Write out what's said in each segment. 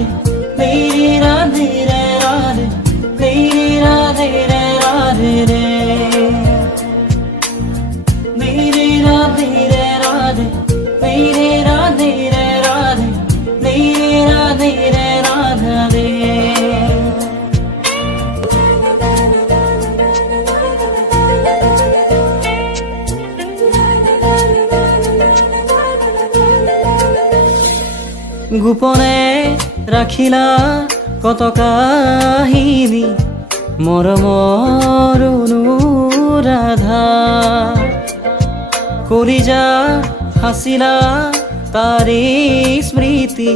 Radhe Mary Radhe রে Radhe Mary Radhe রে রাধে রে মেরি রাধে রে রাধে মেরি রাধে রে রাধে মেরি রাধে রে রাধে রে গোপনে রাখিলা কত কাহিনী মৰমৰ অনুৰাধা কলিজা হাসিলা তাৰে স্মৃতি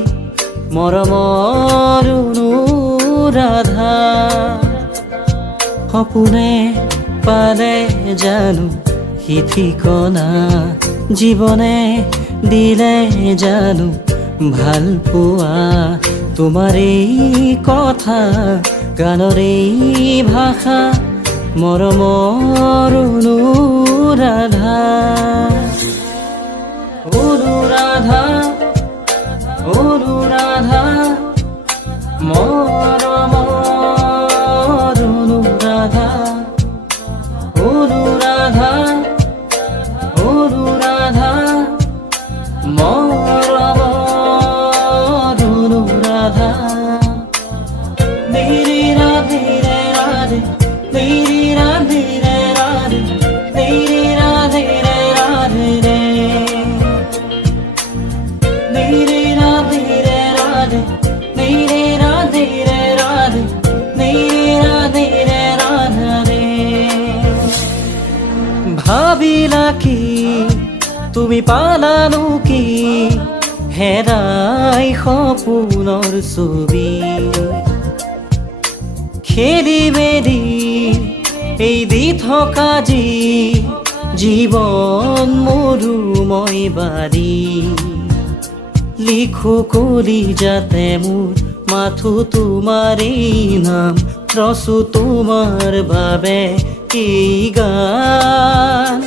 মৰমৰ অনুৰাধা সপোনে পালে জানো সি ঠিকনা জীৱনে দিলে জানো ভাল পোৱা তোমাৰ এই কথা গানৰ এই ভাষা মৰমৰ অনুৰাধা অনুৰাধা অনুৰাধা মৰমৰ অনুৰাধা অনুৰাধা অনুৰাধা মৰমৰ অনুৰাধা মেরি রাধে রে রাধে মেরি রাধে রে রাধে মেরি রাধে রে রাধে রে মেরি রাধে রে রাধে মেরি রাধে রে রাধে মেরি রাধে রে রাধে রে ভাবিলা কি তুমি পালানো কি হেৰাই সপোনৰ ছবি খেলি মেলি এই দি থকা যি জীৱন মৰুময় বাৰী লিখো কলিজাতে মোৰ মাথো তোমাৰেই নাম ৰচো তোমাৰ বাবে এই গান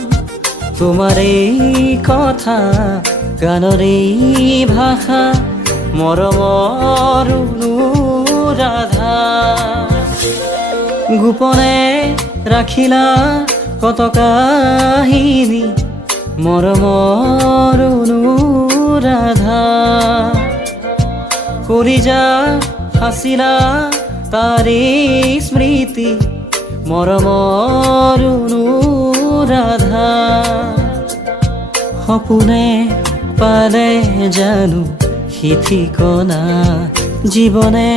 তোমাৰ এই কথা গানৰ এই ভাষা মৰমৰ অনুৰাধা গোপনে ৰাখিলা কত কাহিনী মৰমৰ অনুৰাধা কলিজা হাসিলা তাৰে স্মৃতি মৰমৰ অনুৰাধা সপোনে পালে জানো সি ঠিকনা জীৱনে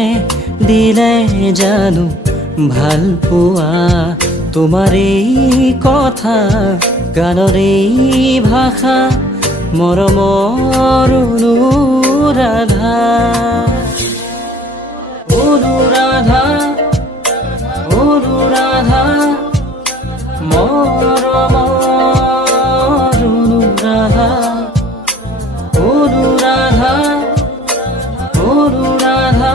দিলে জানো ভাল পোৱা তোমাৰ এই কথা গানৰ এই ভাষা মৰমৰ অনুৰাধা অনুৰাধা অনুৰাধা মৰমৰ অনুৰাধা অনুৰাধা অনুৰাধা